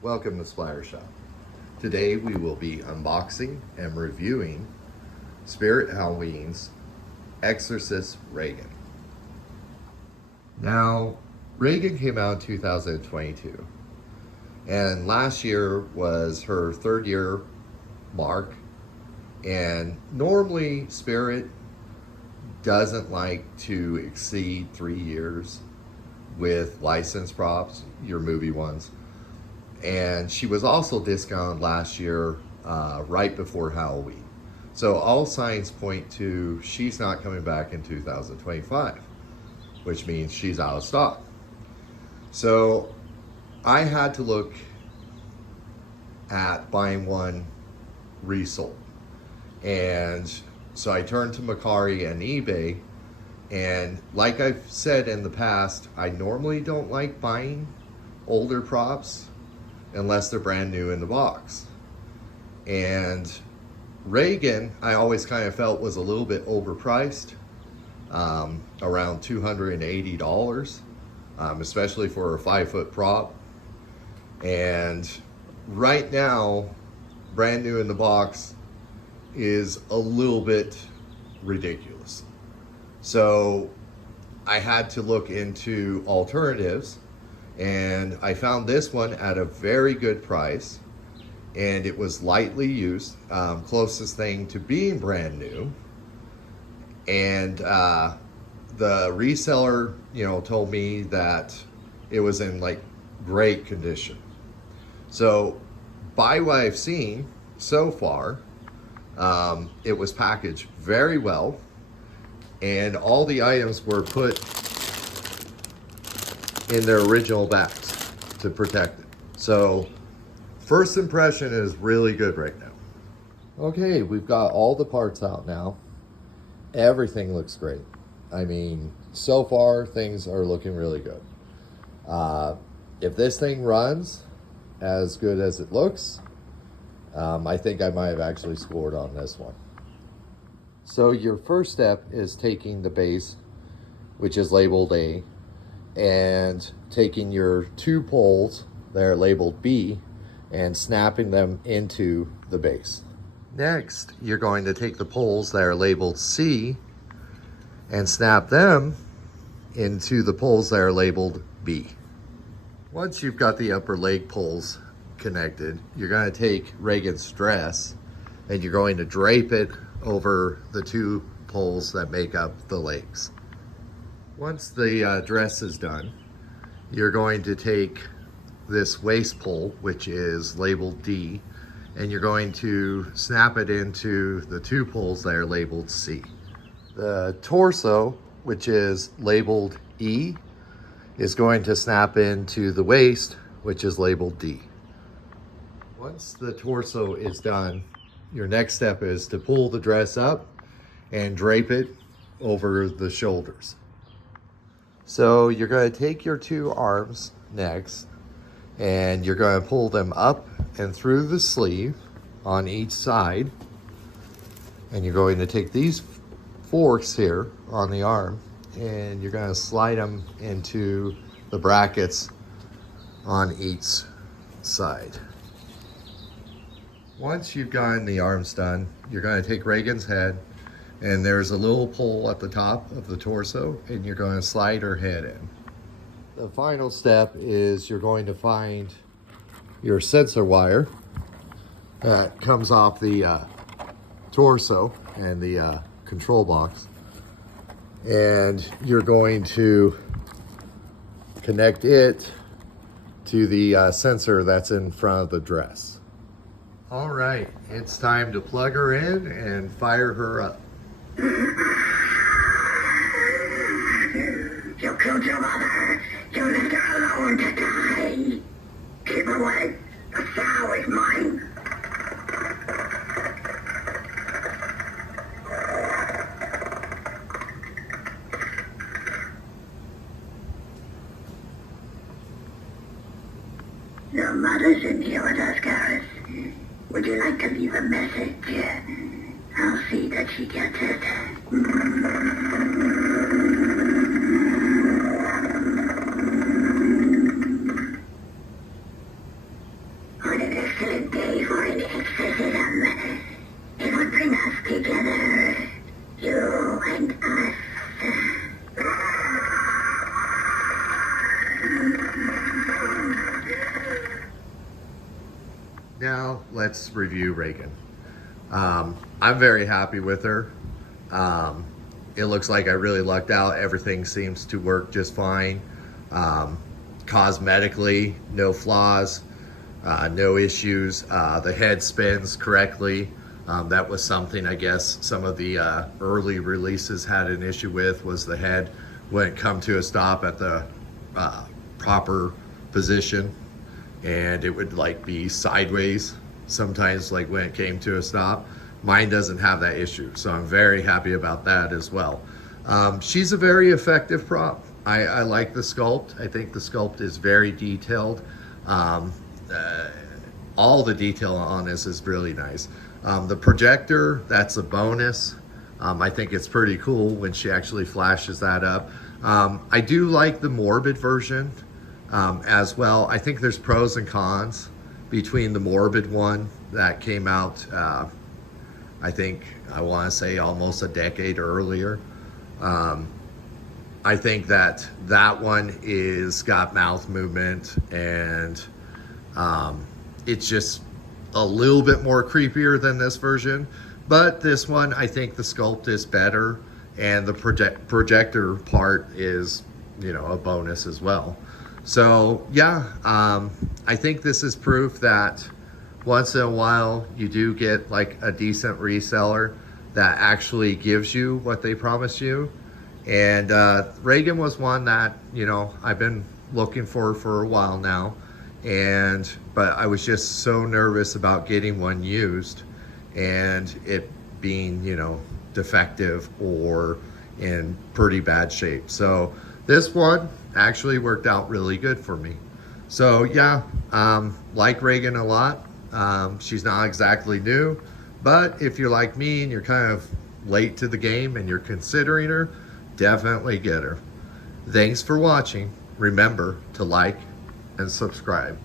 Welcome to Splatter Shop. Today we will be unboxing and reviewing Spirit Halloween's Exorcist Regan. Now, Regan came out in 2022, and last year was her third year mark, and normally Spirit doesn't like to exceed 3 years with licensed props, your movie ones. And she was also discounted last year right before Halloween. So all signs point to she's not coming back in 2025, which means she's out of stock. So I had to look at buying one resold. And so I turned to Mercari and eBay. And like I've said in the past, I normally don't like buying older props unless they're brand new in the box. And Regan, I always kind of felt was a little bit overpriced, around $280, especially for a 5-foot prop. And right now, brand new in the box is a little bit ridiculous. So I had to look into alternatives, and I found this one at a very good price, and it was lightly used, closest thing to being brand new. And the reseller, told me that it was in like great condition. So by what I've seen so far, it was packaged very well, and all the items were put in their original bags to protect it. So first impression is really good right now. Okay, we've got all the parts out now. Everything looks great. I mean, so far things are looking really good. If this thing runs as good as it looks, I think I might have actually scored on this one. So your first step is taking the base, which is labeled A, and taking your 2 poles that are labeled B and snapping them into the base. Next, you're going to take the poles that are labeled C and snap them into the poles that are labeled B. Once you've got the upper leg poles connected, you're going to take Regan's dress and you're going to drape it over the 2 poles that make up the legs. Once the dress is done, you're going to take this waist pole, which is labeled D, and you're going to snap it into the 2 poles that are labeled C. The torso, which is labeled E, is going to snap into the waist, which is labeled D. Once the torso is done, your next step is to pull the dress up and drape it over the shoulders. So you're going to take your 2 arms next, and you're going to pull them up and through the sleeve on each side. And you're going to take these forks here on the arm, and you're going to slide them into the brackets on each side. Once you've gotten the arms done, you're going to take Regan's head, and there's a little pole at the top of the torso, and you're going to slide her head in. The final step is you're going to find your sensor wire that comes off the torso and the control box, and you're going to connect it to the sensor that's in front of the dress. All right, it's time to plug her in and fire her up. You killed your mother. You left her alone to die. Keep away. The sow is mine. Your mother's in here with us, Gareth. Would you like to leave a message? I'll see that she gets it. Now let's review Regan. I'm very happy with her. It looks like I really lucked out. Everything seems to work just fine. Cosmetically, no flaws, no issues. The head spins correctly. That was something I guess some of the early releases had an issue with, was the head wouldn't come to a stop at the proper position, and it would like be sideways sometimes, like when it came to a stop. Mine doesn't have that issue, so I'm very happy about that as well. She's a very effective prop. I like the sculpt. I think the sculpt is very detailed. All the detail on this is really nice. The projector, that's a bonus. I think it's pretty cool when she actually flashes that up. I do like the morbid version as well. I think there's pros and cons between the morbid one that came out, I think, I want to say almost a decade earlier. I think that one is got mouth movement, and it's just a little bit more creepier than this version. But this one, I think the sculpt is better, and the projector part is, you know, a bonus as well. So yeah, I think this is proof that once in a while you do get like a decent reseller that actually gives you what they promise you. And Regan was one that, you know, I've been looking for a while now, but I was just so nervous about getting one used and it being, you know, defective or in pretty bad shape. So this one actually worked out really good for me. So yeah, like Regan a lot. She's not exactly new, but if you're like me and you're kind of late to the game and you're considering her, definitely get her. Thanks for watching. Remember to like and subscribe.